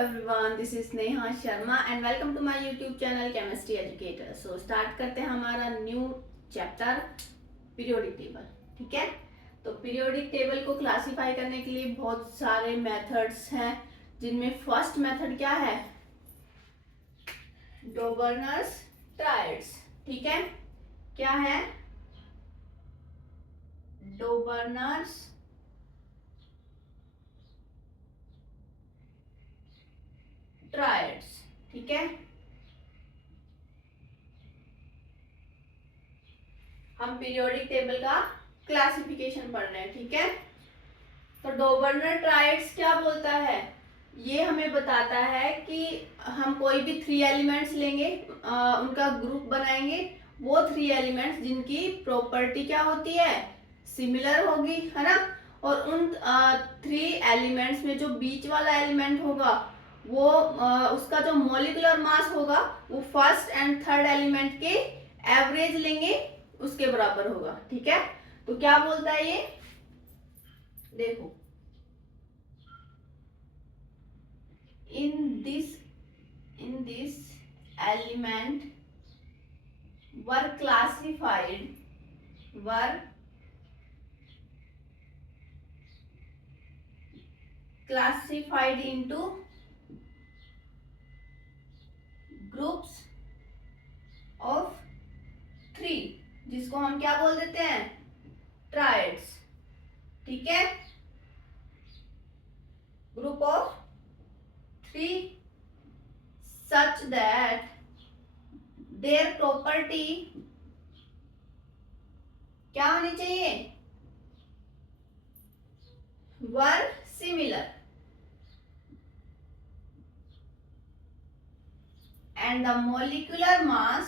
everyone, this is Neha Sharma and welcome to my YouTube channel Chemistry Educator. So start करते हैं हमारा new chapter periodic table. ठीक है, तो periodic table को क्लासिफाई करने के लिए बहुत सारे मेथड्स हैं, जिनमें फर्स्ट मेथड क्या है, डोबर्नर्स ट्रायड्स. ठीक है, क्या है, डोबर्नर्स ट्रायड्स. ठीक है, हम पीरियोडिक टेबल का क्लासिफिकेशन पढ़ रहे हैं. ठीक है, तो डोबर्नर ट्रायड्स क्या बोलता है, ये हमें बताता है कि हम कोई भी 3 एलिमेंट्स लेंगे, उनका ग्रुप बनाएंगे. वो 3 एलिमेंट्स जिनकी प्रॉपर्टी क्या होती है, सिमिलर होगी, है ना. और उन 3 एलिमेंट्स में जो बीच वाला एलिमेंट होगा वो उसका जो मॉलिक्यूलर मास होगा वो फर्स्ट एंड थर्ड एलिमेंट के एवरेज लेंगे, उसके बराबर होगा. ठीक है, तो क्या बोलता है ये, देखो, in this element were classified into groups of 3, जिसको हम क्या बोल देते हैं, ट्रायड्स. ठीक है, group of 3 such that their property क्या होनी चाहिए, were similar and the molecular mass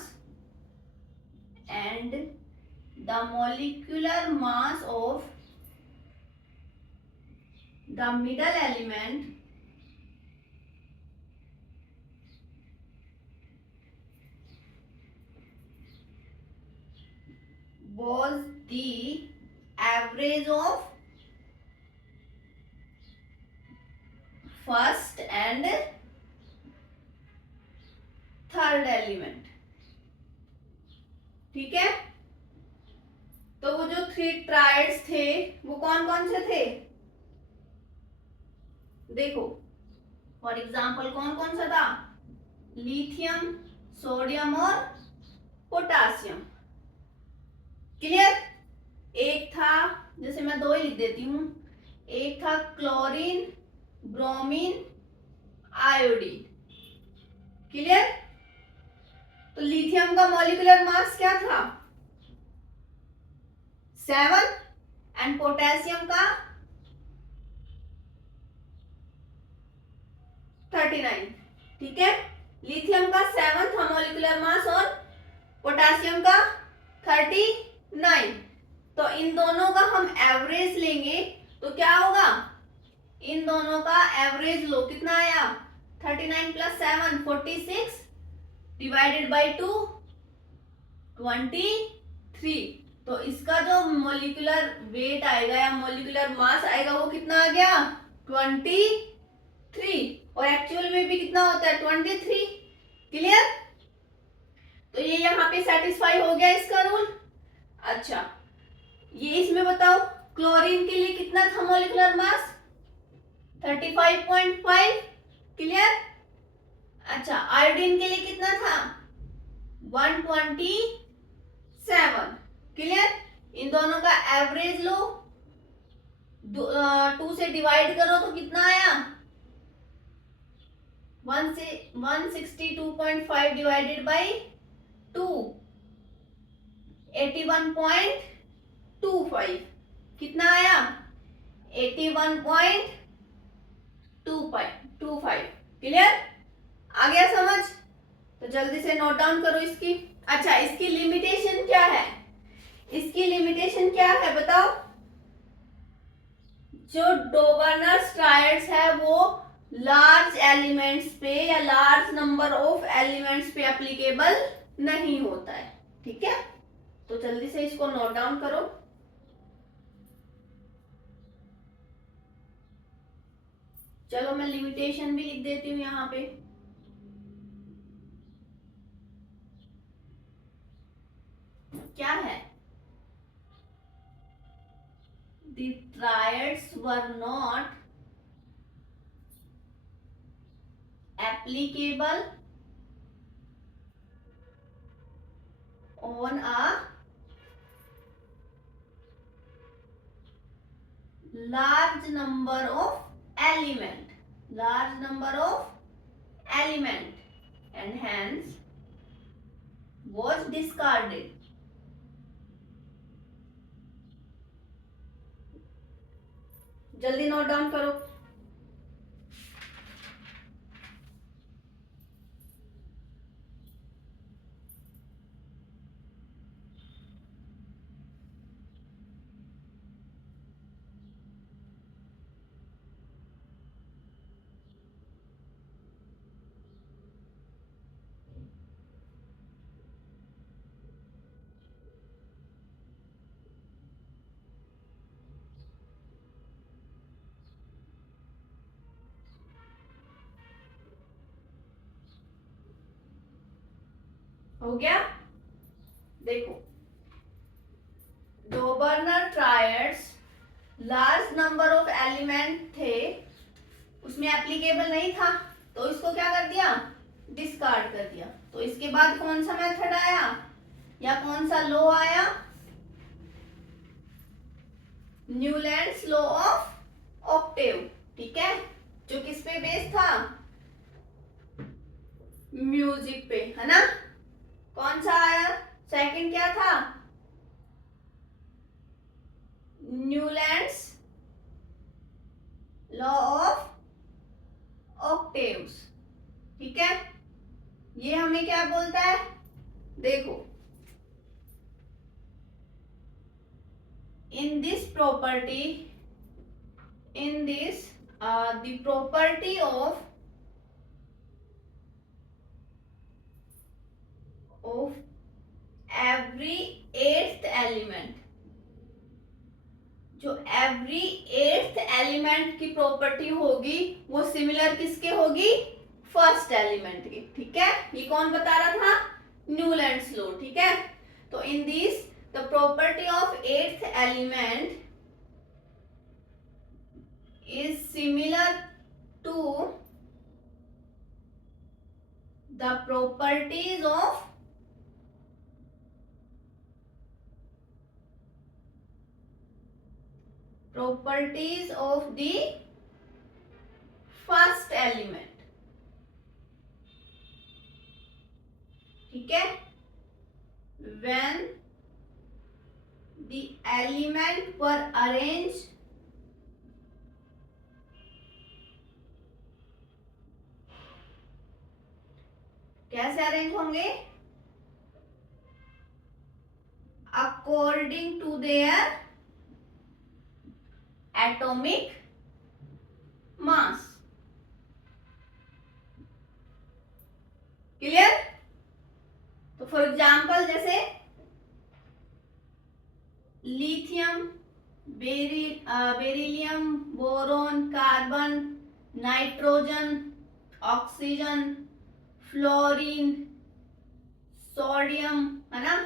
of the middle element was the average of first and third element. ठीक है, तो वो जो 3 ट्रायड्स थे वो कौन कौन से थे, देखो, फॉर एग्जाम्पल कौन कौन सा था, लिथियम, सोडियम और पोटासियम. क्लियर. एक था, जैसे मैं 2 ही लिख देती हूं, एक था क्लोरीन, ब्रोमीन, आयोडीन. क्लियर. तो लिथियम का मॉलिक्यूलर मास क्या था, 7 एंड पोटेशियम का 39. ठीक है, लिथियम का 7 था मॉलिक्यूलर मास और पोटेशियम का 39. तो इन दोनों का हम एवरेज लेंगे तो क्या होगा, इन दोनों का एवरेज लो, कितना आया, 39 + 7 46 डिवाइडेड बाई 2 23. तो इसका जो मॉलिक्यूलर वेट आएगा या मॉलिक्यूलर मास आएगा वो कितना आ गया, 23. और एक्चुअल में भी कितना होता है, 23. क्लियर. तो ये यहाँ पे सेटिस्फाई हो गया इसका रूल. अच्छा, ये इसमें बताओ, क्लोरीन के लिए कितना था मॉलिक्यूलर मास, 35.5. क्लियर. अच्छा, आयोडीन के लिए कितना था, 127. क्लियर. इन दोनों का एवरेज लो, 2 से डिवाइड करो तो कितना आया, 162.5 डिवाइडेड बाई 2 81.25. कितना आया, 81.25. क्लियर. आ गया समझ, तो जल्दी से नोट डाउन करो इसकी. अच्छा, इसकी लिमिटेशन क्या है, इसकी लिमिटेशन क्या है बताओ, जो डोबर्नर्स ट्रायड्स है वो लार्ज एलिमेंट्स पे या लार्ज नंबर ऑफ एलिमेंट्स पे एप्लीकेबल नहीं होता है. ठीक है, तो जल्दी से इसको नोट डाउन करो. चलो मैं लिमिटेशन भी लिख देती हूँ यहाँ पे। क्या है? The triads were not applicable on a large number of element and hence was discarded. जल्दी नोट डाउन करो। हो गया? देखो, Dobereiner triads large number of element थे, उसमें एप्लीकेबल नहीं था, तो इसको क्या कर दिया? डिस्कार्ड कर दिया। तो इसके बाद कौन सा मेथड आया या कौन सा लॉ आया? Newlands law of Octave. ठीक है, जो किस पे बेस्ड था? म्यूजिक पे, है ना? कौन सा आया? सेकंड क्या था? Newlands law of octaves. ठीक है, ये हमें क्या बोलता है? देखो, in this property the property of every eighth element, जो एवरी एट्थ एलिमेंट की प्रॉपर्टी होगी वो सिमिलर किसके होगी? फर्स्ट एलिमेंट की। ठीक है, ये कौन बता रहा था? Newlands law. ठीक है, तो in this the property of eighth element is similar to the properties of the first element। ठीक है, when the element were arranged कैसे अरेंज होंगे? According to their atomic mass. Clear? तो फॉर एग्जाम्पल जैसे lithium, beryllium, boron, carbon, nitrogen, oxygen, fluorine, sodium, है ना,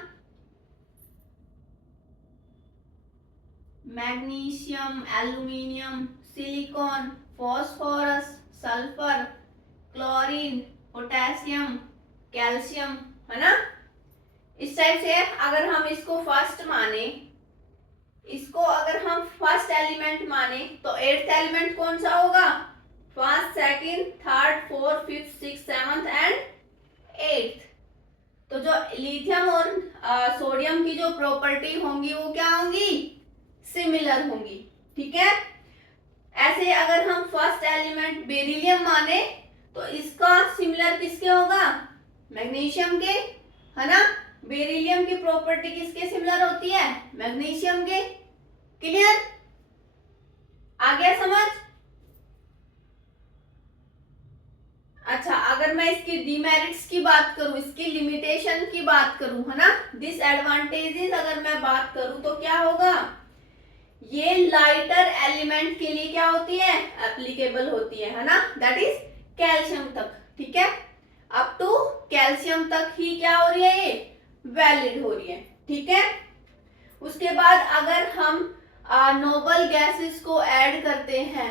magnesium, aluminium, silicon, phosphorus, sulphur, chlorine, potassium, calcium, है ना। इस टाइप से अगर हम इसको फर्स्ट माने, इसको अगर हम फर्स्ट एलिमेंट माने तो एट्थ एलिमेंट कौन सा होगा? First, second, third, fourth, fifth, six, seventh and eighth. तो जो लिथियम और सोडियम की जो प्रॉपर्टी होंगी वो क्या होंगी? सिमिलर होंगी। ठीक है, ऐसे अगर हम फर्स्ट एलिमेंट बेरिलियम माने तो इसका सिमिलर किसके होगा? मैग्नीशियम के, है ना। बेरिलियम की प्रॉपर्टी किसके सिमिलर होती है? मैग्नीशियम के। क्लियर? आ गया समझ? अच्छा, अगर मैं इसकी डिमेरिट्स की बात करूं, इसकी लिमिटेशन की बात करूं, है ना, डिसएडवांटेजेस अगर मैं बात करूं तो क्या होगा? ये लाइटर एलिमेंट के लिए क्या होती है, एप्लीकेबल होती है ना, दैट इज कैल्शियम तक, ठीक है। अप टू कैल्शियम तक ही क्या हो रही है, ये वैलिड हो रही है, ठीक है। उसके बाद अगर हम नोबल गैसेस को ऐड करते हैं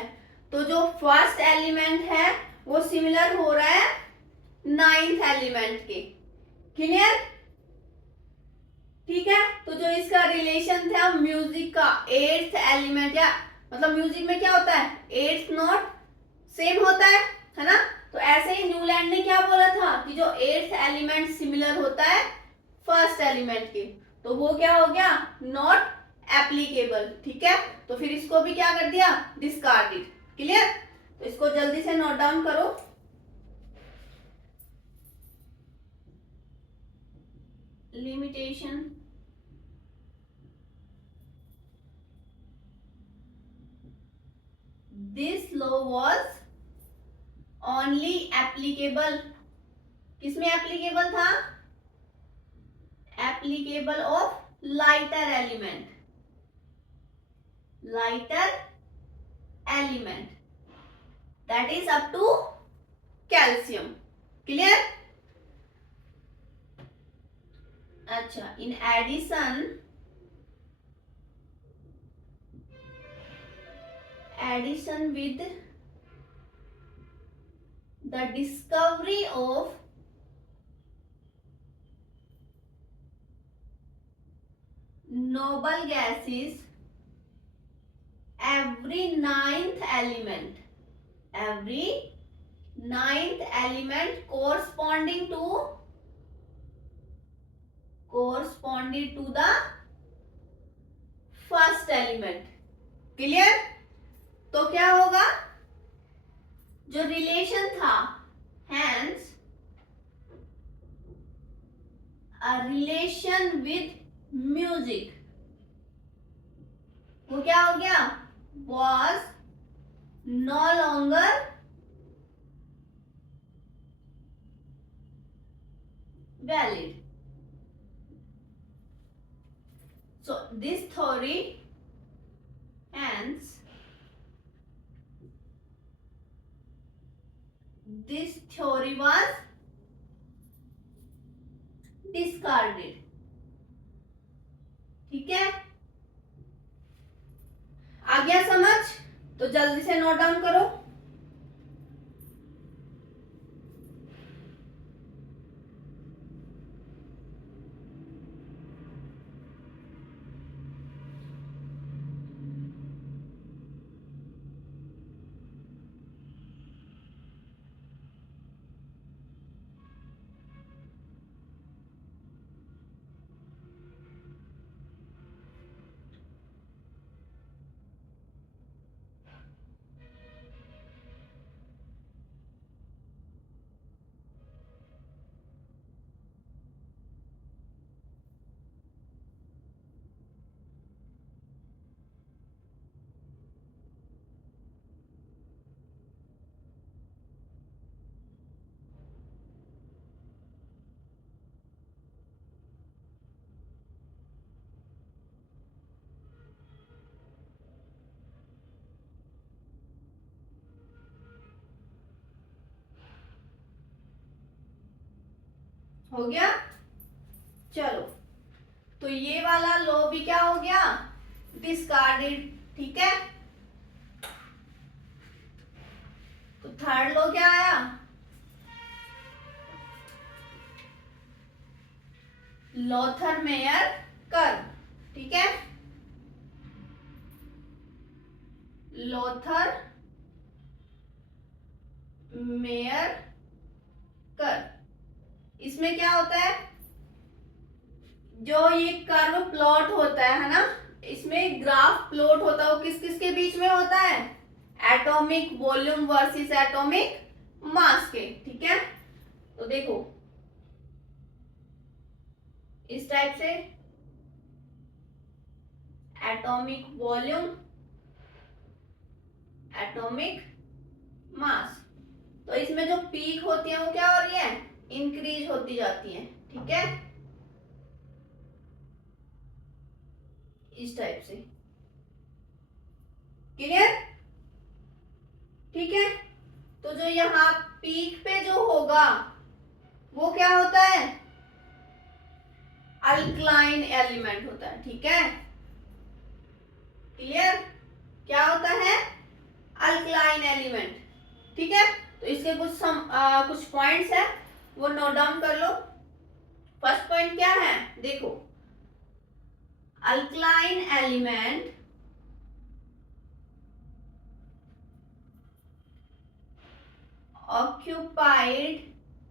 तो जो फर्स्ट एलिमेंट है वो सिमिलर हो रहा है नाइन्थ एलिमेंट के, क्लियर, ठीक है। तो जो इसका रिलेशन था म्यूजिक का एट्थ एलिमेंट, या मतलब म्यूजिक में क्या होता है, एट्थ नोट सेम होता है ना। तो ऐसे ही न्यूलैंड ने क्या बोला था कि जो एट्थ एलिमेंट सिमिलर होता है फर्स्ट एलिमेंट के, तो वो क्या हो गया, नॉट एप्लीकेबल, ठीक है। तो फिर इसको भी क्या कर दिया, डिस्कार्डेड, क्लियर। तो इसको जल्दी से नोट डाउन करो। Limitation, this law was only applicable, किसमें एप्लीकेबल था, applicable of lighter element, lighter element that is up to calcium, clear. अच्छा, in addition with the discovery of noble gases, every ninth element corresponding to the first element, clear. तो क्या होगा, जो relation था, hence a relation with music, वो क्या हो गया, was no longer valid. So this theory, hence this theory was discarded, ठीक है। आ गया समझ, तो जल्दी से नोट डाउन करो। हो गया, चलो। तो ये वाला लॉ भी क्या हो गया, डिस्कार्डेड, ठीक है। तो थर्ड लॉ क्या आया, लोथर मेयर कर्व, ठीक है। लोथर मेयर कर्व, इसमें क्या होता है, जो ये कर्व प्लॉट होता है ना, इसमें ग्राफ प्लॉट होता है, वो किस किस के बीच में होता है, atomic volume versus atomic mass के, ठीक है। तो देखो इस टाइप से एटॉमिक वॉल्यूम, एटॉमिक मास, तो इसमें जो पीक होती है वो क्या हो रही है, इंक्रीज होती जाती है, ठीक है, इस टाइप से। क्लियर? ठीक है, तो जो यहाँ पीक पे जो होगा वो क्या होता है? अल्कलाइन एलिमेंट होता है। ठीक है, क्लियर? क्या होता है? Alkaline element. ठीक है, तो इसके कुछ पॉइंट्स है, वो नोट डाउन कर लो। फर्स्ट पॉइंट क्या है? देखो, alkaline element occupied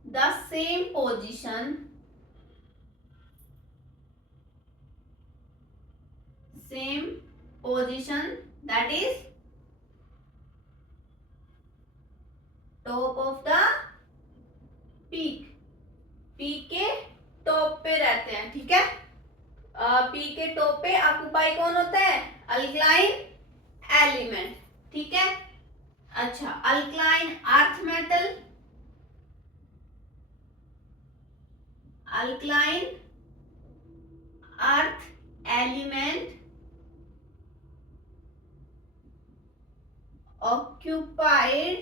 the same position, that is top of the peak, peak के टॉप पे रहते हैं। ठीक है, पीक के टॉप पे ऑक्यूपाई कौन होता है? Alkaline element. ठीक है, अच्छा, alkaline earth metal, alkaline earth element occupied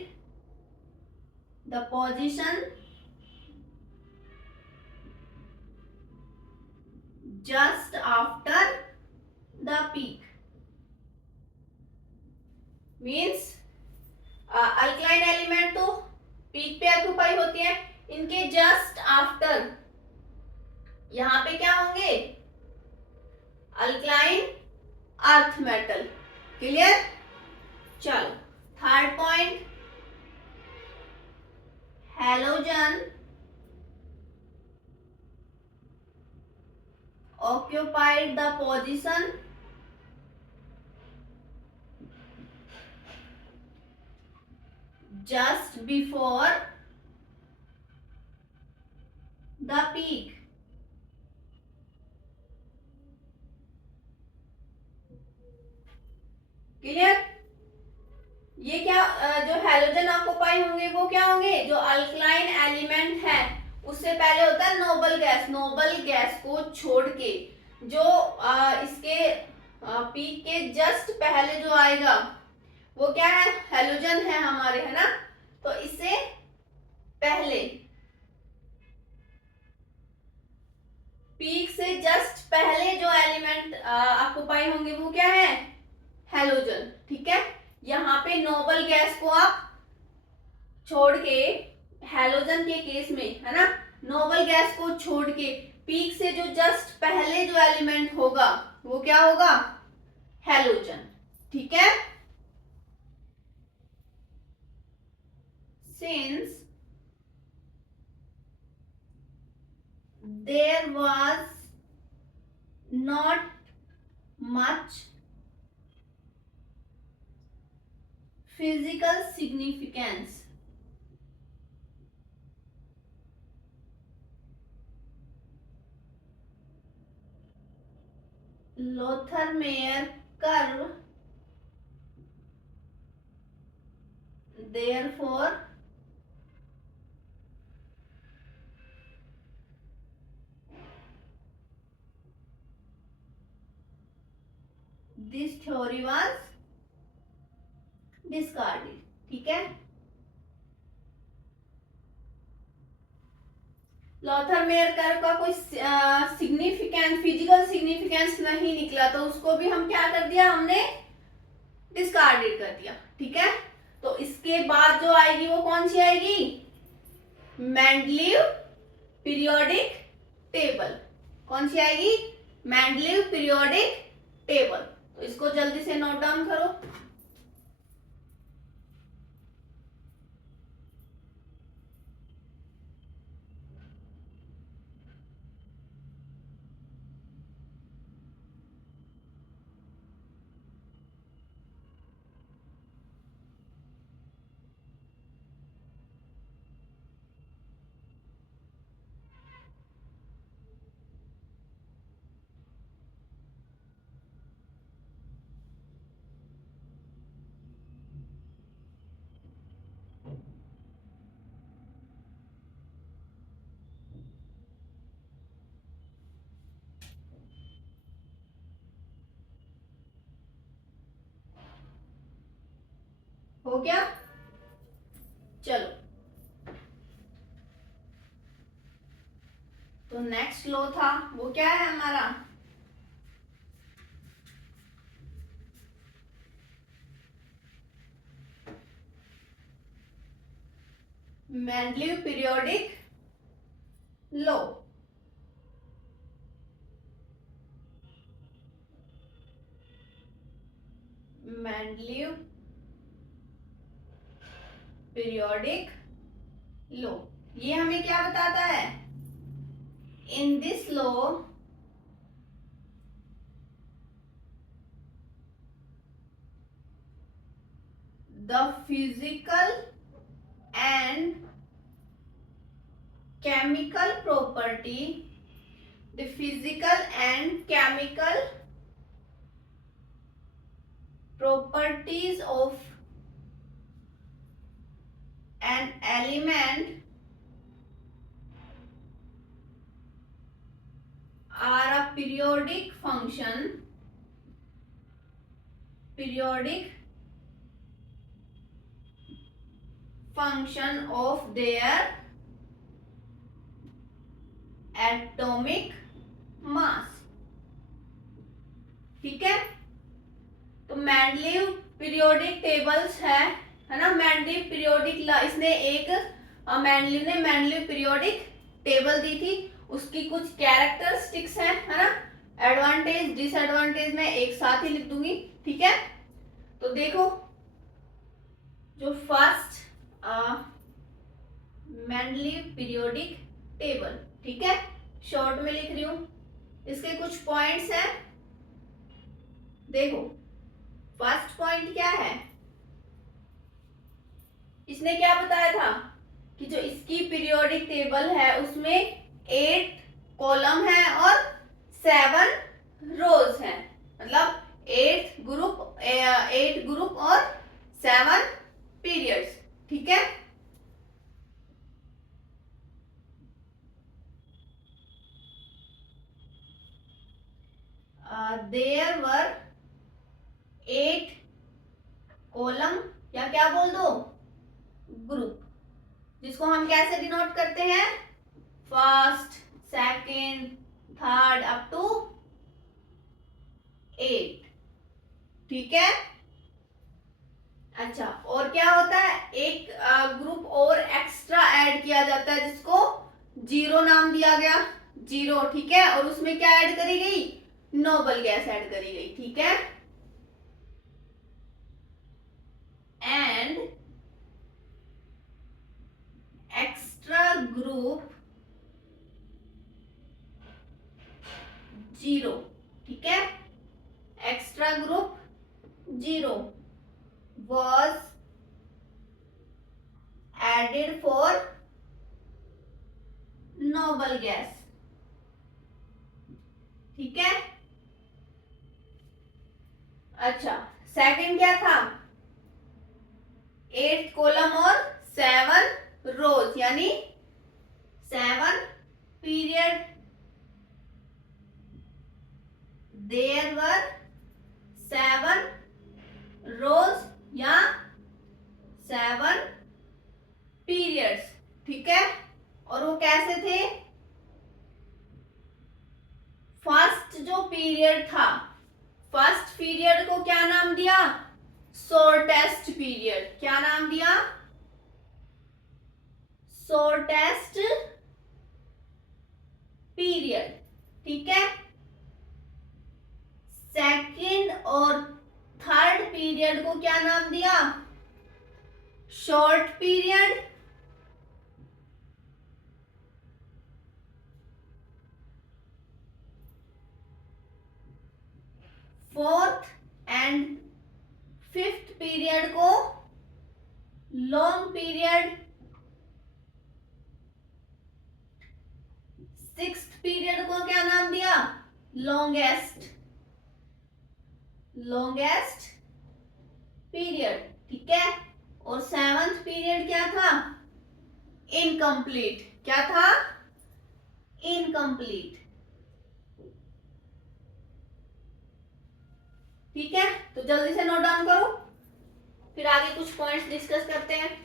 the position just after the peak, means alkaline element तो पीक पे ऑक्यूपाई होती है, इनके जस्ट आफ्टर यहां पे क्या होंगे? Alkaline earth metal. क्लियर? चलो, third point, halogen occupied the position just before the peak, clear? ये क्या जो हैलोजन ऑक्यूपाई होंगे वो क्या होंगे? जो अल्कलाइन एलिमेंट है उससे पहले होता है नोबल गैस, नोबल गैस को छोड़ के जो इसके पीक के जस्ट पहले जो आएगा वो क्या है? हैलोजन है हमारे, है ना? तो इससे पहले, पीक से जस्ट पहले जो एलिमेंट ऑक्यूपाई होंगे वो क्या है? हैलोजन। ठीक है, यहाँ पे नोबल गैस को आप छोड़ के, हैलोजन के केस में, है ना, नोबल गैस को छोड़ के पीक से जो जस्ट पहले जो एलिमेंट होगा वो क्या होगा? हैलोजन। ठीक है, since there was not much physical significance Lothar-Meyer curve, therefore this theory was discarded। ठीक है, लॉथर मेयर कर्व का कोई सिग्निफिकेंस, फिजिकल सिग्निफिकेंस नहीं निकला, तो उसको भी हम क्या कर दिया? हमने डिस्कार्डेड कर दिया। ठीक है, तो इसके बाद जो आएगी वो कौन सी आएगी? Mendeleev periodic table. कौन सी आएगी? Mendeleev periodic table. तो इसको जल्दी से नोट डाउन करो। हो गया? चलो, तो नेक्स्ट लॉ था वो क्या है हमारा? Mendeleev periodic law. Mendeleev periodic law, ये हमें क्या बताता है? In this law the physical and chemical property, the physical and chemical properties of an element are a periodic function of their atomic mass। ठीक है, तो मेंडलीव पीरियोडिक टेबल्स है ना, मेंडलीव पीरियोडिक, इसने एक मेंडलीव ने मेंडलीव पीरियोडिक टेबल दी थी, उसकी कुछ कैरेक्टरिस्टिक्स है ना, एडवांटेज डिसएडवांटेज मैं एक साथ ही लिख दूंगी। ठीक है, तो देखो, जो फर्स्ट मेंडलीव पीरियोडिक टेबल, ठीक है, शॉर्ट में लिख रही हूं, इसके कुछ पॉइंट्स हैं। देखो, फर्स्ट पॉइंट क्या है? इसने क्या बताया था कि जो इसकी पीरियोडिक टेबल है उसमें 8 कॉलम है और 7 रोज है, मतलब 8 ग्रुप और 7 पीरियड्स। ठीक है, देयर वर 8 कॉलम या क्या बोल दो, ग्रुप, जिसको हम कैसे डिनोट करते हैं? First, second, third up to 8। ठीक है, अच्छा, और क्या होता है? एक ग्रुप और एक्स्ट्रा ऐड किया जाता है जिसको 0 नाम दिया गया, 0। ठीक है, और उसमें क्या ऐड करी गई? नोबल गैस ऐड करी गई। ठीक है, एंड एक्स्ट्रा ग्रुप 0। ठीक है, extra group 0 was added for noble gas। ठीक है, अच्छा, सेकंड क्या था? 8 कॉलम और 7 रोज, यानी 7 पीरियड। देयर वर 7 रोज या 7 पीरियड्स। ठीक है, और वो कैसे थे? फर्स्ट जो पीरियड था, फर्स्ट पीरियड को क्या नाम दिया? Shortest period. क्या नाम दिया? Shortest period. ठीक है, सेकंड और थर्ड पीरियड को क्या नाम दिया? Short period. Fourth and fifth period को लॉन्ग पीरियड। सिक्स्थ पीरियड को क्या नाम दिया? Longest period. ठीक है, और सेवंथ पीरियड क्या था? इनकम्प्लीट। क्या था? इनकम्प्लीट। ठीक है, तो जल्दी से नोट डाउन करो। फिर आगे कुछ पॉइंट्स डिस्कस करते हैं।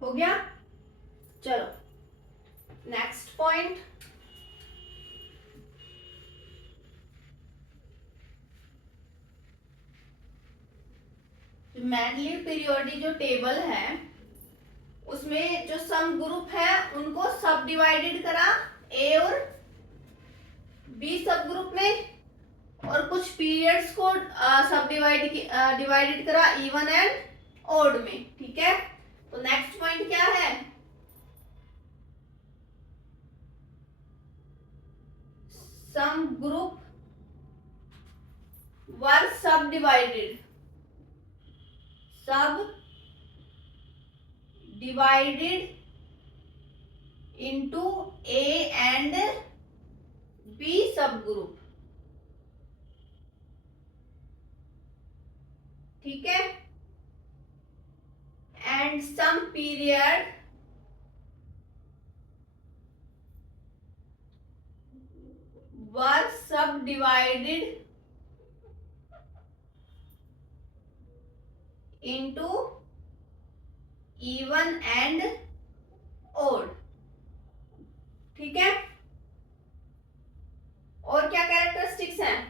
हो गया, चलो नेक्स्ट पॉइंट। मैंडलीव पीरियोडिक जो टेबल है उसमें जो सम ग्रुप है उनको सब डिवाइडेड करा ए और बी सब ग्रुप में, और कुछ पीरियड्स को सब डिवाइडेड करा इवन एंड ओड में। ठीक है, तो नेक्स्ट पॉइंट क्या है? सम ग्रुप वर सब divided into A and B subgroup। ठीक है, and some period were subdivided into even and odd। ठीक है, और क्या कैरेक्टरिस्टिक्स हैं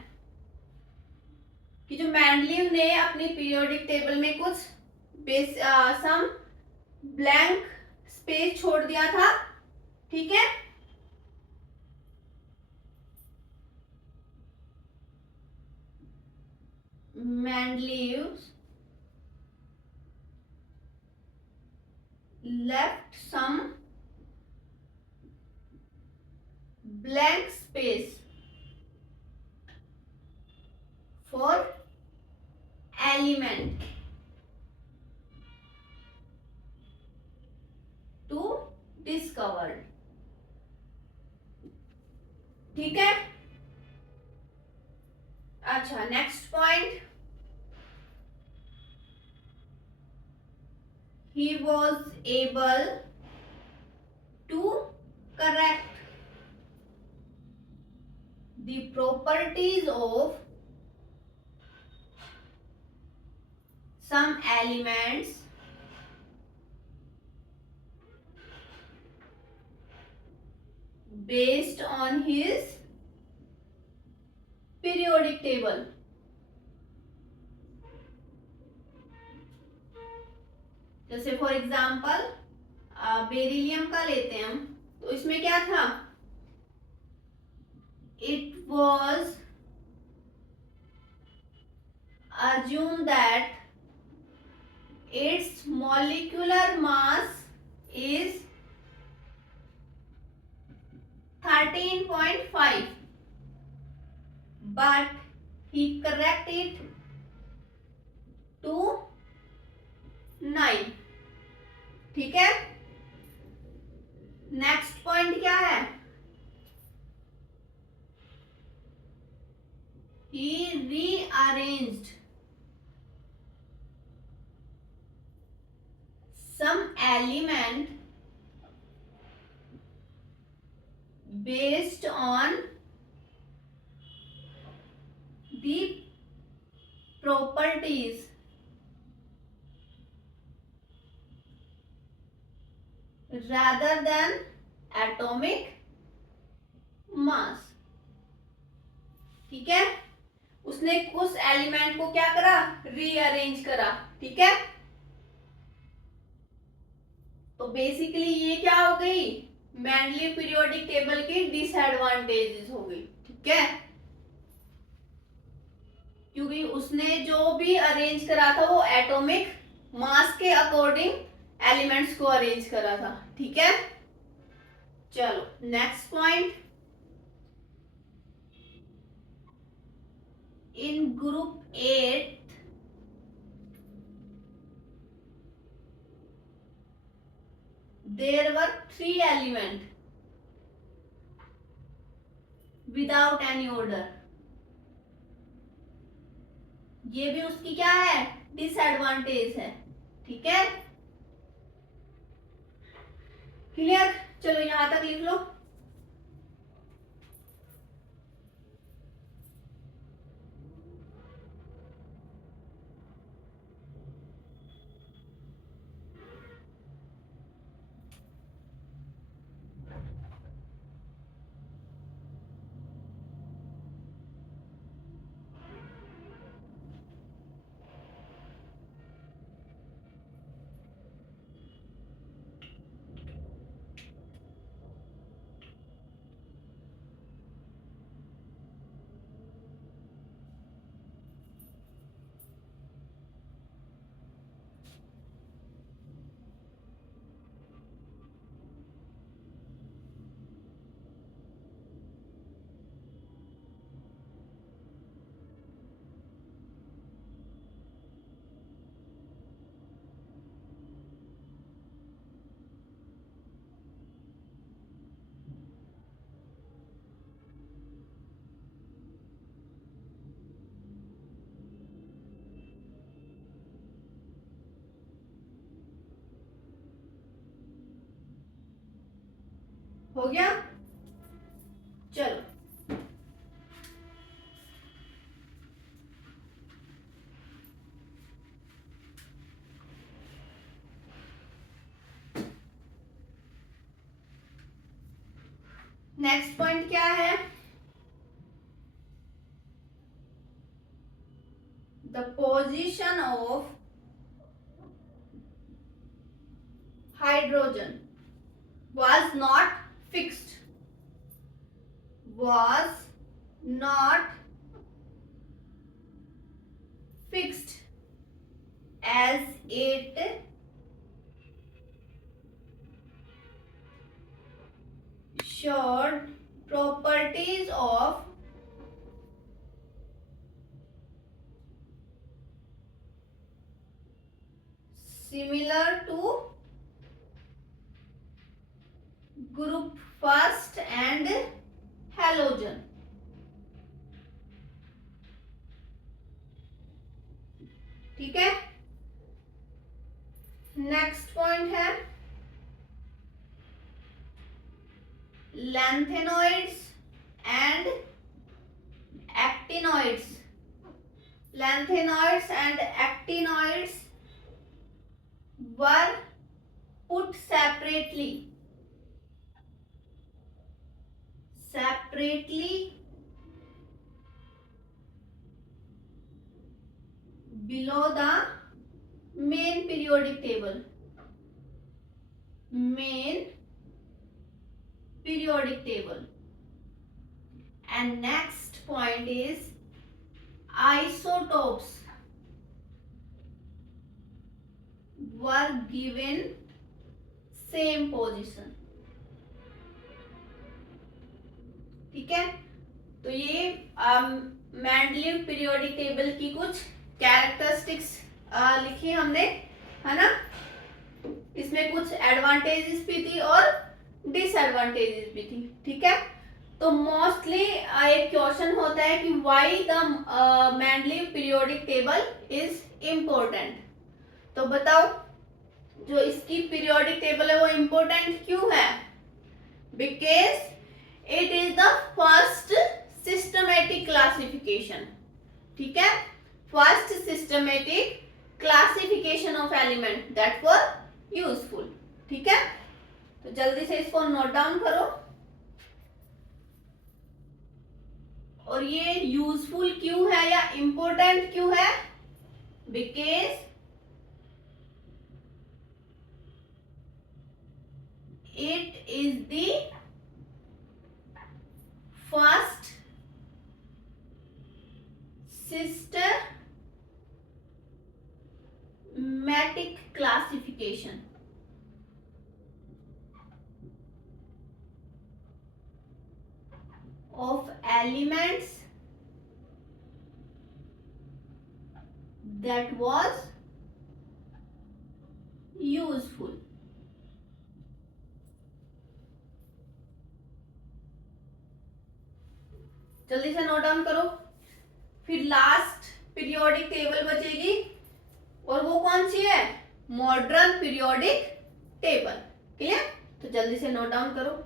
कि जो मैंडलीव ने अपनी पीरियोडिक टेबल में कुछ सम ब्लैंक स्पेस छोड़ दिया था। ठीक है, Mendeleev left some blank space for element to discover। ठीक है, अच्छा next point, he was able to correct the properties of some elements based on his periodic table। जैसे फॉर एग्जाम्पल बेरिलियम का लेते हैं हम, तो इसमें क्या था? It was assumed that its molecular mass is 13.5, but he correct it to 9। ठीक है, नेक्स्ट पॉइंट क्या है? He rearranged some element based on the properties rather than atomic mass। ठीक है, उसने कुछ एलिमेंट को क्या करा? रीअरेंज करा। ठीक है, तो बेसिकली ये क्या हो गई? मैंडलीव पीरियोडिक टेबल की डिसएडवांटेजेस हो गई। ठीक है, क्योंकि उसने जो भी अरेंज करा था वो एटॉमिक मास के अकॉर्डिंग एलिमेंट्स को अरेंज करा था। ठीक है, चलो next point. In group 8 there were 3 elements without any order। ये भी उसकी क्या है, डिसएडवांटेज है। ठीक है, क्लियर। चलो यहां तक लिख लो। हो गया, चलो नेक्स्ट पॉइंट क्या है, the position of hydrogen was not fixed, was not fixed as it showed properties of similar to group first and halogen। ठीक है, नेक्स्ट पॉइंट है lanthanoids and actinoids. Lanthanoids and actinoids were put separately below the main periodic table। And next point is isotopes were given same position। ठीक है, तो ये Mendeleev periodic table की कुछ characteristics लिखी हमने, है ना। इसमें कुछ एडवांटेजेस भी थी और डिसएडवांटेजेस भी थी। ठीक है, तो मोस्टली एक क्वेश्चन होता है कि why the Mendeleev periodic table is important. तो बताओ, जो इसकी पीरियोडिक टेबल है वो इम्पोर्टेंट क्यों है? Because it is the first systematic classification. ठीक है, first systematic classification of element that were useful. ठीक है, तो जल्दी से इसको नोट डाउन करो। और ये यूजफुल क्यों है या इंपॉर्टेंट क्यों है? Because it is the first systematic classification of elements that was useful. जल्दी से नोट डाउन करो। फिर लास्ट पीरियोडिक टेबल बचेगी और वो कौन सी है? Modern periodic table. क्लियर? तो जल्दी से नोट डाउन करो।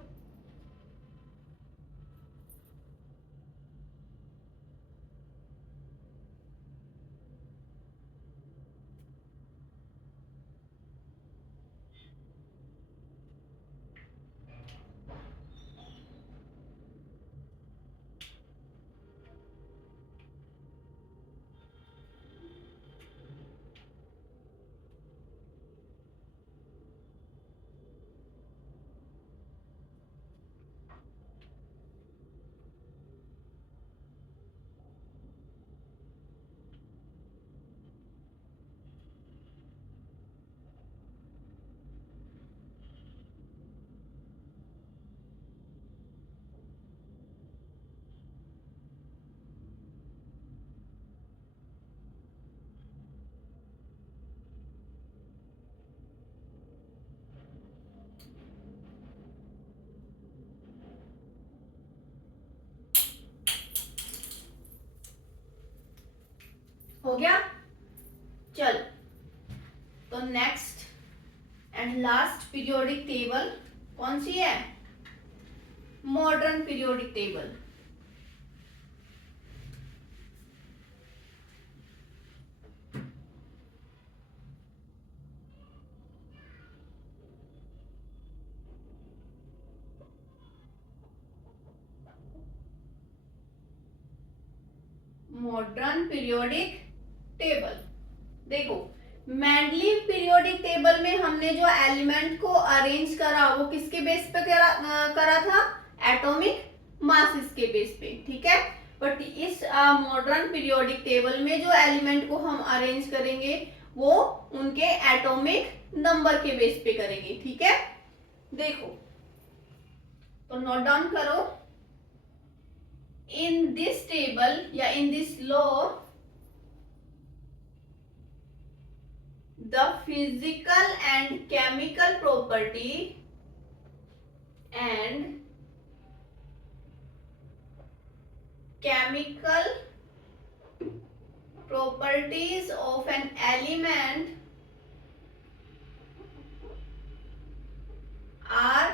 हो गया? चल, तो next and last periodic table कौन सी है? Modern periodic table. Modern periodic table. देखो, मेंडलीव पीरियोडिक टेबल में हमने जो एलिमेंट को अरेंज करा वो किसके बेस पे करा था? एटॉमिक मासेस के बेस पे। ठीक है? बट इस मॉडर्न पीरियोडिक टेबल में जो एलिमेंट को हम अरेंज करेंगे वो उनके एटॉमिक नंबर के बेस पे करेंगे। ठीक है? देखो, तो नोट डाउन करो। In this table या in this law, the physical and chemical property and chemical properties of an element are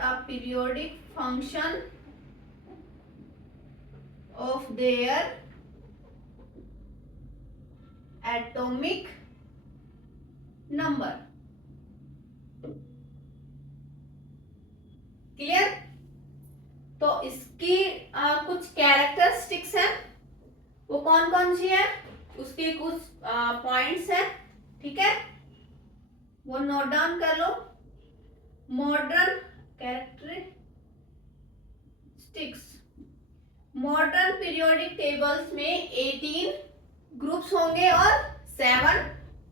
a periodic function of their atomic number. Clear? तो इसकी कुछ कैरेक्टरिस्टिक्स हैं, वो कौन कौन सी है? उसके कुछ पॉइंट्स हैं। ठीक है? वो नोट डाउन कर लो। Modern characteristics, modern periodic tables में 18 ग्रुप्स होंगे और 7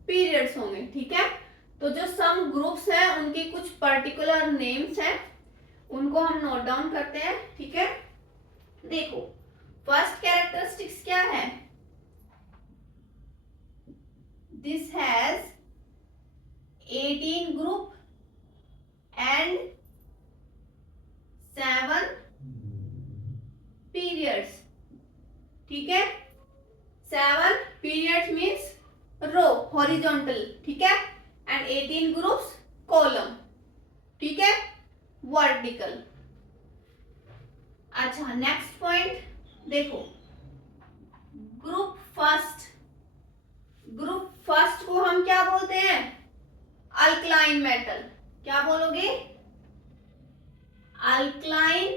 पीरियड्स होंगे। ठीक है? तो जो सम ग्रुप्स हैं उनके कुछ पर्टिकुलर नेम्स हैं, उनको हम नोट डाउन करते हैं। ठीक है? देखो, फर्स्ट कैरेक्टरिस्टिक्स क्या है? This has 18 group and 7 periods. ठीक है? 7 periods means row, horizontal. ठीक है? and 18 groups column. ठीक है? vertical. अच्छा, नेक्स्ट पॉइंट देखो, ग्रुप फर्स्ट। ग्रुप फर्स्ट को हम क्या बोलते हैं? Alkaline metal. क्या बोलोगे? Alkaline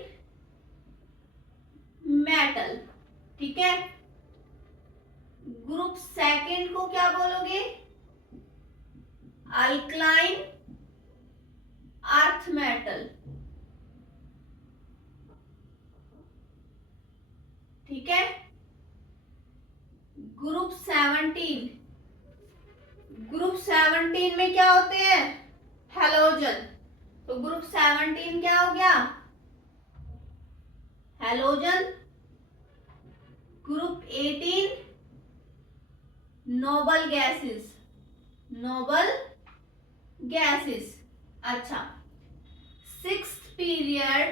metal. ठीक है? ग्रुप सेकंड को क्या बोलोगे? अल्कलाइन अर्थ मेटल, ठीक है। ग्रुप 17, ग्रुप 17 में क्या होते हैं? हैलोजन। तो ग्रुप 17 क्या हो गया? Halogen. Group 18 noble gases, noble gases. अच्छा, sixth period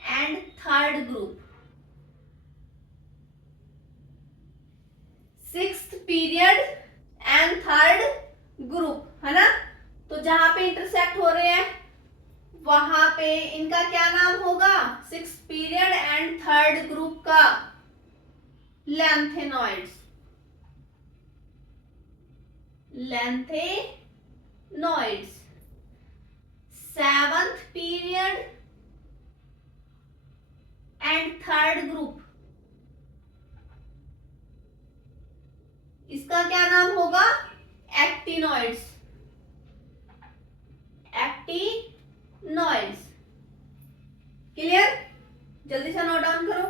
and third group, sixth period and third group, है ना। तो जहां पे इंटरसेक्ट हो रहे हैं वहां पे इनका क्या नाम होगा? Six period and third group का lanthanoids, lanthanoids. Seventh period and third group, इसका क्या नाम होगा? Actinoids, actinoids. क्लियर? जल्दी से नोट डाउन करो।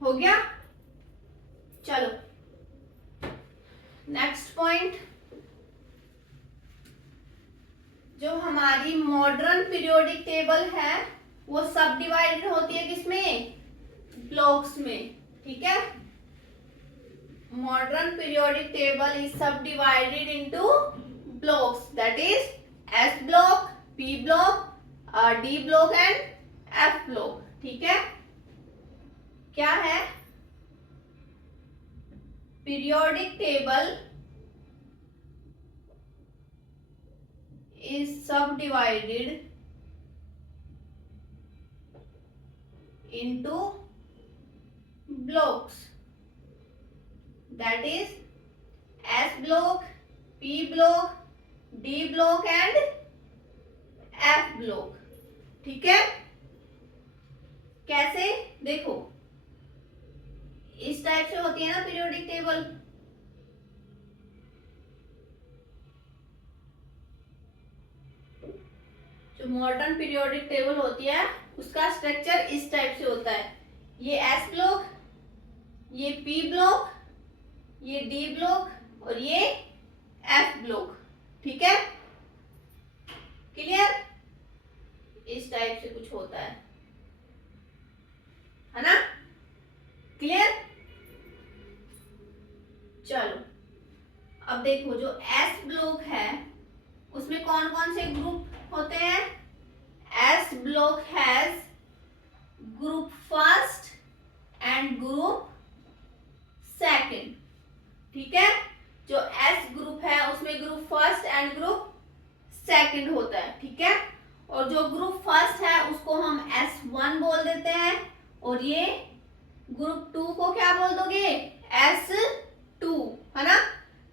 हो गया? चलो नेक्स्ट पॉइंट, जो हमारी मॉडर्न पीरियोडिक टेबल है वो सब डिवाइडेड होती है किसमें? ब्लॉक्स में, ठीक है। मॉडर्न पीरियोडिक टेबल इज सब divided into blocks, that is S block, P block, D block and F block, ठीक है। क्या है? Periodic table is subdivided into blocks, that is S block, P block, D block and F block, ठीक है। कैसे? देखो इस type से होती है ना पीरियोडिक टेबल, जो मॉडर्न पीरियोडिक टेबल होती है उसका स्ट्रक्चर इस टाइप से होता है। ये एस ब्लॉक, ये पी ब्लॉक, ये डी ब्लॉक और ये एफ ब्लॉक, ठीक है। क्लियर? इस टाइप से कुछ होता है ना। क्लियर? चलो अब देखो, जो एस ब्लॉक है उसमें कौन कौन से ग्रुप होते हैं? S block has group first and group second, ठीक है। जो एस ग्रुप है उसमें group first and group second होता है, ठीक है। और जो ग्रुप फर्स्ट है उसको हम S1 बोल देते हैं, और ये ग्रुप 2 को क्या बोल दोगे? S2, है ना।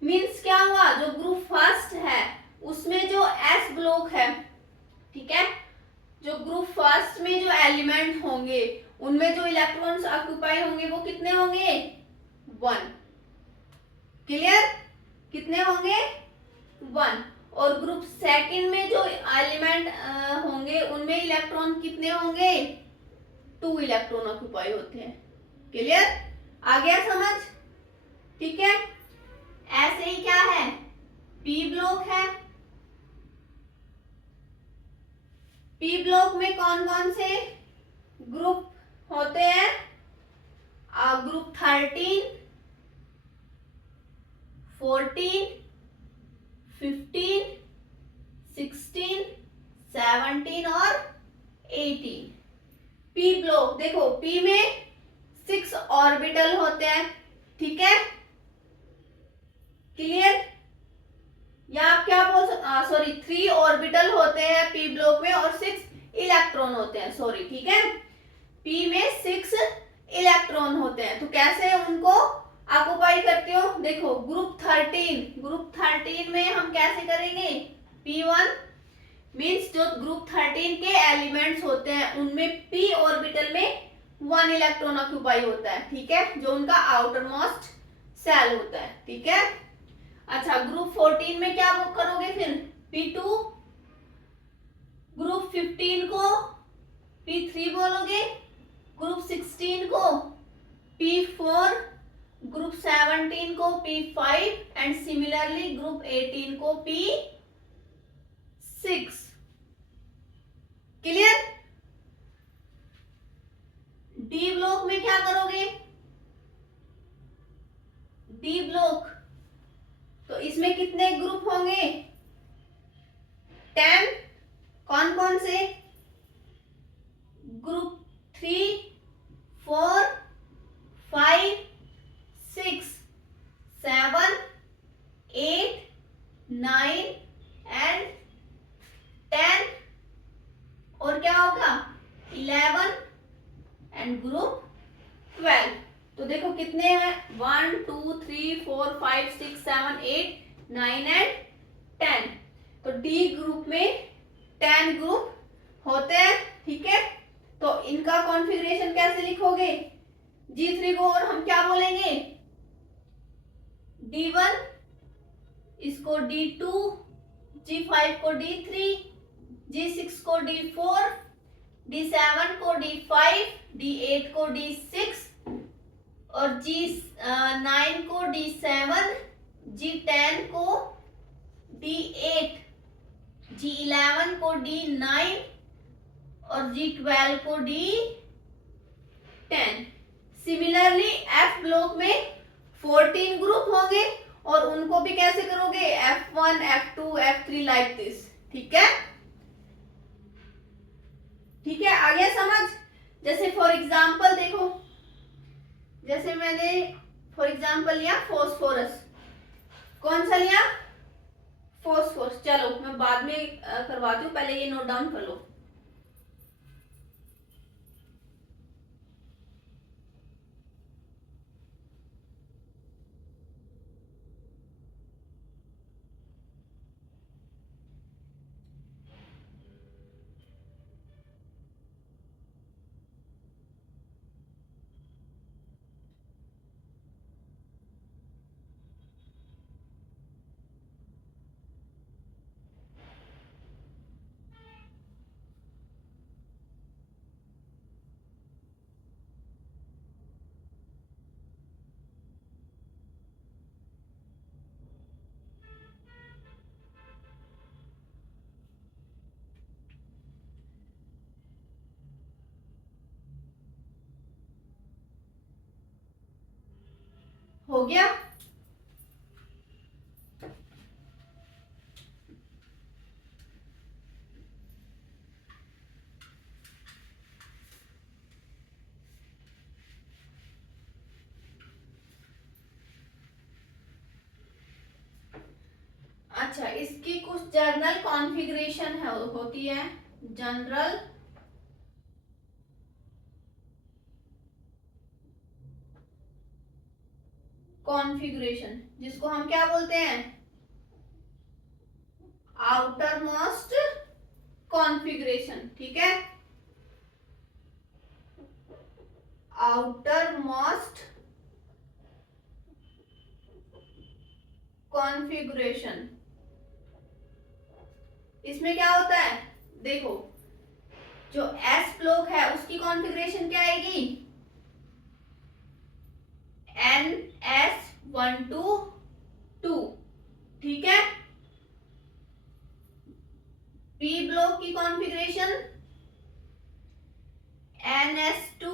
मीन्स क्या हुआ? जो ग्रुप फर्स्ट है उसमें जो एस ब्लॉक है, ठीक है, जो ग्रुप फर्स्ट में जो एलिमेंट होंगे उनमें जो इलेक्ट्रॉन्स ऑक्यूपाई होंगे वो कितने होंगे? 1। क्लियर? कितने होंगे? 1। और ग्रुप सेकंड में जो एलिमेंट होंगे उनमें इलेक्ट्रॉन कितने होंगे? 2 इलेक्ट्रॉन ऑक्यूपाई होते हैं। क्लियर? आ गया समझ? ठीक है। ऐसे ही क्या है? पी ब्लॉक है। पी ब्लॉक में कौन कौन से ग्रुप होते हैं? ग्रुप 13, 14, 15, 16, 17 और 18। पी ब्लॉक देखो, पी में 6 ऑर्बिटल होते हैं, ठीक है, क्लियर। या आप क्या बोल सॉरी 3 ऑर्बिटल होते हैं पी ब्लॉक में और 6 इलेक्ट्रॉन होते हैं, सॉरी, ठीक है। पी में 6 इलेक्ट्रॉन होते हैं, तो कैसे उनको ऑक्युपाई करते हो, देखो ग्रुप 13 में हम कैसे करेंगे, P1 मीन्स जो ग्रुप 13 के एलिमेंट्स होते हैं उनमें p ऑर्बिटल में 1 इलेक्ट्रॉन ऑक्युपाई होता है, ठीक है, जो उनका आउटर मोस्ट सेल होता है, ठीक है। अच्छा, ग्रुप 14 में क्या करोगे फिर, P2, ग्रुप 15 को P3 बोलोगे, ग्रुप 16 को P4, ग्रुप 17 को P5 एंड सिमिलरली ग्रुप 18 को P6, क्लियर। डी ब्लॉक में क्या करोगे, डी ब्लॉक तो इसमें कितने ग्रुप होंगे, 10, कौन कौन से, ग्रुप 3, 4, 5, 6, 7, 8, 9 एंड 10, और क्या होगा 11 एंड ग्रुप 12। तो देखो कितने हैं, 1 2 3 4 5 6 7 8 9 एंड 10। तो डी ग्रुप में 10 ग्रुप होते हैं, ठीक है। तो इनका कॉन्फ़िगरेशन कैसे लिखोगे, G3 को और हम क्या बोलेंगे, D1, इसको D2, G5 को D3, G6 को D4, D7 को D5, D8 को D6 और G9 को D7, G10 को D8, G11 को D9 और G12 को D10। सिमिलरली F ब्लॉक में 14 ग्रुप होंगे और उनको भी कैसे करोगे, F1, F2, F3 like this, ठीक है, ठीक है, आ गया समझ। जैसे फॉर एग्जाम्पल देखो, जैसे मैंने फॉर एग्जाम्पल लिया फॉस्फोरस, कौन सा लिया, फॉस्फोरस। चलो मैं बाद में करवाती हूँ, पहले ये नोट डाउन कर लो। हो गया, अच्छा, इसकी कुछ जनरल कॉन्फ़िगरेशन है, होती है जनरल कॉन्फ़िगरेशन, जिसको हम क्या बोलते हैं, आउटर मोस्ट कॉन्फ़िगरेशन, ठीक है, आउटर मोस्ट कॉन्फ़िगरेशन। इसमें क्या होता है, देखो जो एस ब्लॉक है उसकी कॉन्फ़िगरेशन क्या आएगी, NS122, ठीक है। पी ब्लॉक की configuration NS2,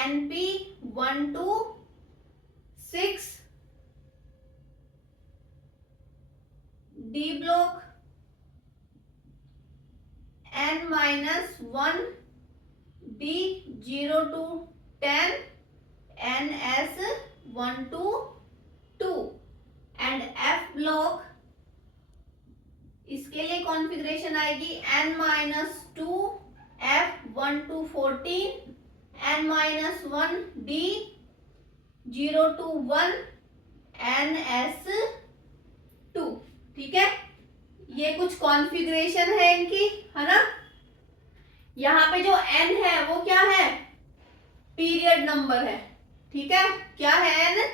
NP126। D block -1 D 0 to 10 NS 1 to 2 and F block इसके लिए कॉन्फ़िगरेशन आएगी n-2 F 1 to 14 n-1 D 0 to 1 NS 2। ठीक है, ये कुछ कॉन्फ़िगरेशन है इनकी, है ना। यहाँ पे जो n है वो क्या है, पीरियड नंबर है। ठीक है, क्या है n,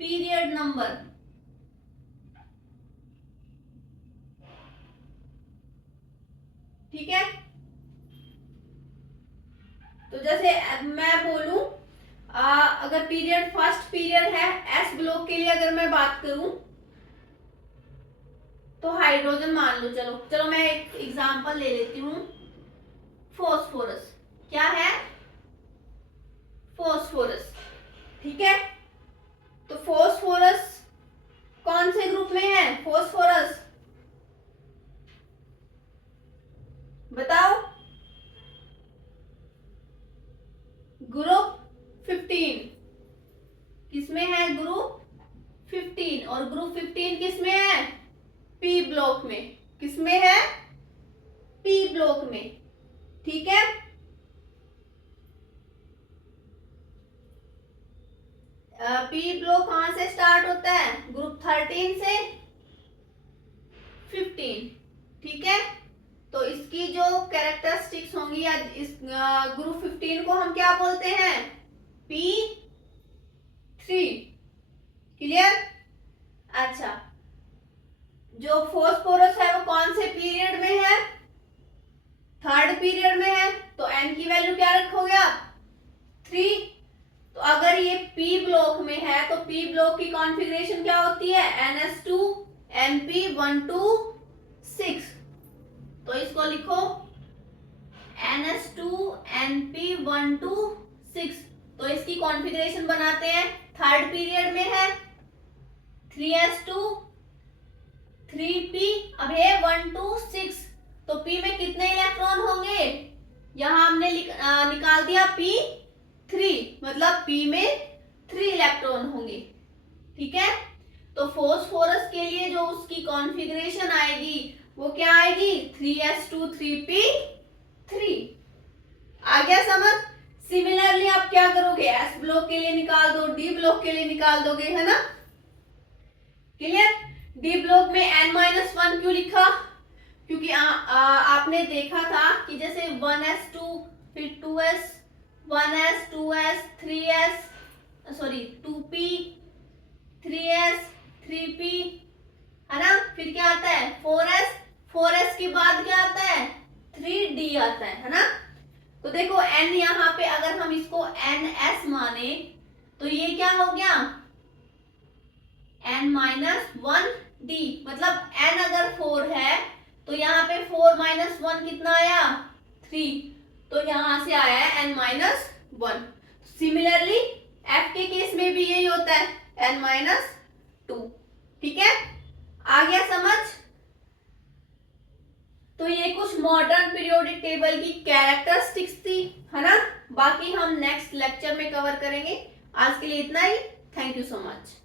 पीरियड नंबर। ठीक है, तो जैसे मैं बोलूं अगर पीरियड फर्स्ट पीरियड है एस ब्लॉक के लिए, अगर मैं बात करूं तो हाइड्रोजन मान लो। चलो मैं एक एग्जांपल ले लेती हूं, फॉस्फोरस। क्या है, फॉस्फोरस। ठीक है, तो फॉस्फोरस कौन से ग्रुप में है, फॉस्फोरस बताओ। ग्रुप 15 किसमें है, ग्रुप 15। और ग्रुप 15 किसमें है, पी ब्लॉक में। किसमें है, पी ब्लॉक में। ठीक है, पी ब्लॉक कहां से स्टार्ट होता है, ग्रुप 13 से 15। ठीक है, तो इसकी जो कैरेक्टरिस्टिक्स होंगी या इस ग्रुप 15 को हम क्या बोलते हैं, P3। क्लियर। अच्छा, जो फॉस्फोरस है वो कौन से पीरियड में है, थर्ड पीरियड में है, तो n की वैल्यू क्या रखोगे आप, 3। तो अगर ये P ब्लॉक में है तो P ब्लॉक की कॉन्फ़िगरेशन क्या होती है, NS2 NP 1 to 6। तो इसको लिखो NS2 NP 1 to 6। तो इसकी कॉन्फ़िगरेशन बनाते हैं, थर्ड पीरियड में है 3s2 3p। अब ये 1 to 6, तो p में कितने इलेक्ट्रॉन होंगे, यहां हमने निकाल दिया p3, मतलब p में 3 इलेक्ट्रॉन होंगे। ठीक है, तो फॉस्फोरस के लिए जो उसकी कॉन्फ़िगरेशन आएगी वो क्या आएगी, 3s2 3p3। आ गया समझ। सिमिलरली आप क्या करोगे, एस ब्लॉक के लिए निकाल दो, डी ब्लॉक के लिए निकाल दोगे, है ना। क्लियर। डी ब्लॉक में n-1 क्यों लिखा, क्योंकि आपने देखा था कि जैसे 1s2 फिर 2s 1s 2s 3s sorry 2p 3s 3p, है ना। फिर क्या आता है 4s, 4s के बाद क्या आता है 3d आता है ना। तो देखो n यहाँ पे अगर हम इसको ns माने तो ये क्या हो गया n-1d, मतलब n अगर 4 है तो यहाँ पे 4 - 1 कितना आया 3, तो यहां से आया है n-1। सिमिलरली f के केस में भी यही होता है n-2। ठीक है, आ गया समझ। तो ये कुछ मॉडर्न पीरियोडिक टेबल की कैरेक्टरिस्टिक्स थी, है ना। बाकी हम नेक्स्ट लेक्चर में कवर करेंगे। आज के लिए इतना ही। Thank you so much.